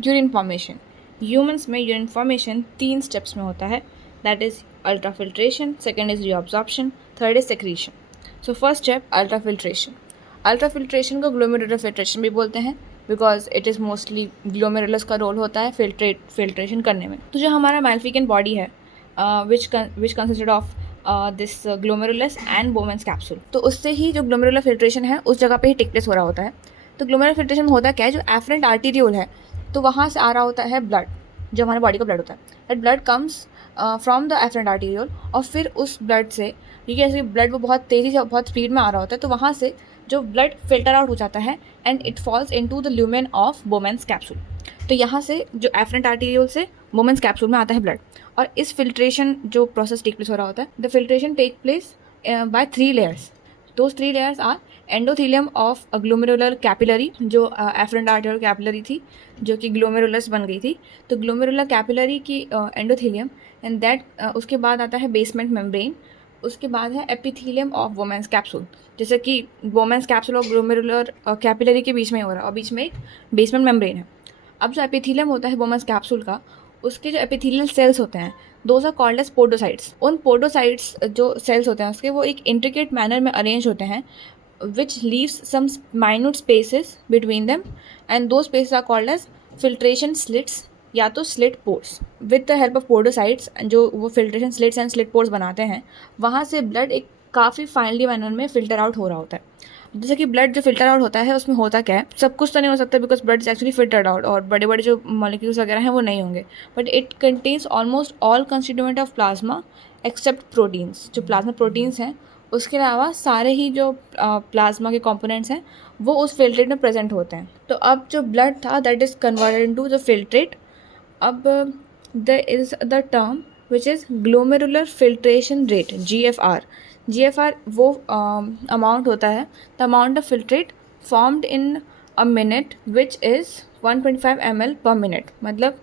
Urine formation. Humans में urine formation 3 steps में होता है, that is ultrafiltration, second is reabsorption, third is secretion. So first step ultrafiltration. Ultrafiltration को glomerular filtration भी बोलते हैं because it is mostly glomerulus का रोल होता है फिल्ट्रेशन करने में। तो जो हमारा मैल्फिकन बॉडी है which consisted of this glomerulus and Bowman's capsule, तो उससे ही जो ग्लोमेरुलर फिल्ट्रेशन है उस जगह पे ही टेक प्लेस हो रहा होता है। तो ग्लोमेरुलर फिल्ट्रेशन होता क्या है, जो एफरेंट आर्टीरियोल है तो वहाँ से आ रहा होता है ब्लड, जो हमारे बॉडी का ब्लड होता है, that blood comes from the afferent arteriole, और फिर उस ब्लड से, क्योंकि ऐसे ब्लड वो बहुत तेज़ी से बहुत स्पीड में आ रहा होता है, तो वहाँ से जो ब्लड फिल्टर आउट हो जाता है and it falls into the lumen of Bowman's capsule. तो यहाँ से जो एफरेंट आर्टीरियोल से बोवेंस कैप्सूल में आता है ब्लड, और इस फिल्ट्रेशन जो प्रोसेस टेक प्लेस हो रहा होता है, the filtration take place by 3 layers. Those 3 layers are endothelium of glomerular capillary, जो एफरेंट आर्टीरियल कैपिलरी थी जो कि ग्लोमेरुलस बन गई थी, तो ग्लोमेरुलर कैपिलरी की एंडोथीलियम, एंड दैट उसके बाद आता है बेसमेंट मेम्ब्रेन, उसके बाद है एपिथीलियम ऑफ वोमेंस कैप्सूल, जैसे कि वोमेंस कैप्सूल और ग्लोमेरुलर कैपिलरी के बीच में हो रहा है और बीच में एक बेसमेंट मेम्ब्रेन है। अब जो एपिथीलियम होता है वोमेंस कैप्सूल का, उसके जो एपिथीलियल सेल्स होते हैं those are called as podocytes. उन पोडोसाइट्स जो सेल्स होते हैं उसके, वो एक इंट्रिकेट मैनर में अरेंज होते हैं which leaves some minute spaces between them, and those spaces are called as filtration slits या तो slit pores. With the help of podocytes, जो वो filtration slits and slit pores बनाते हैं, वहाँ से blood एक काफ़ी फाइनली मैनर में फिल्टर आउट हो रहा होता है। जैसे कि ब्लड जो फिल्टर आउट होता है उसमें होता क्या है, सब कुछ तो नहीं हो सकता because blood is actually filtered out, और बड़े बड़े जो मॉलिक्यूल्स वगैरह हैं वो नहीं होंगे, but it contains almost all constituent of plasma except proteins. जो प्लाज्मा प्रोटीन्स हैं उसके अलावा सारे ही जो प्लाज्मा के कंपोनेंट्स हैं वो उस फिल्ट्रेट में प्रेजेंट होते हैं। तो अब जो ब्लड था that is converted into the filtrate. अब there is the term which is glomerular filtration rate, GFR. GFR वो amount होता है, the amount of filtrate formed in a minute which is 125 ml per minute। मतलब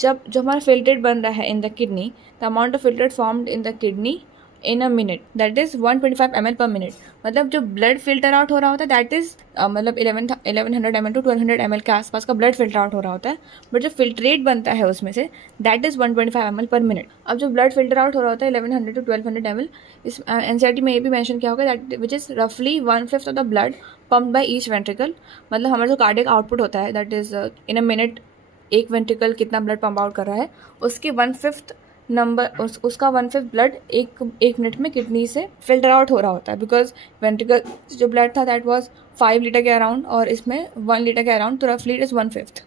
जब जो हमारा filtrate बन रहा है in the kidney, the amount of filtrate formed in the kidney in a minute that is 125 ml पर minute. मतलब जो ब्लड फिल्टर आउट हो रहा होता है दैट इज़ मतलब 1100 ml टू 1200 ml के आसपास का ब्लड फिल्टर आउट हो रहा होता है, बट जो फिल्ट्रेट बनता है उसमें से दैट इज़ 125 ml पर मिनट। अब जो ब्लड फिल्टर आउट हो रहा होता है 1100 टू 1200 ml, इस NCERT में ये भी मेंशन किया होगा दैट विच इज़ रफली 1/5 of the blood pumped by each ventricle. मतलब हमारा जो कार्डियक आउटपुट होता है that is in a minute एक वेंट्रिकल कितना ब्लड पम्प आउट कर रहा है, उसके 1/5 नंबर उसका 1/5 ब्लड एक मिनट में किडनी से फिल्टर आउट हो रहा होता है, बिकॉज वेंट्रिकल जो ब्लड था दैट वाज 5 लीटर के अराउंड और इसमें 1 लीटर के अराउंड, तो रफली इट इज़ 1/5।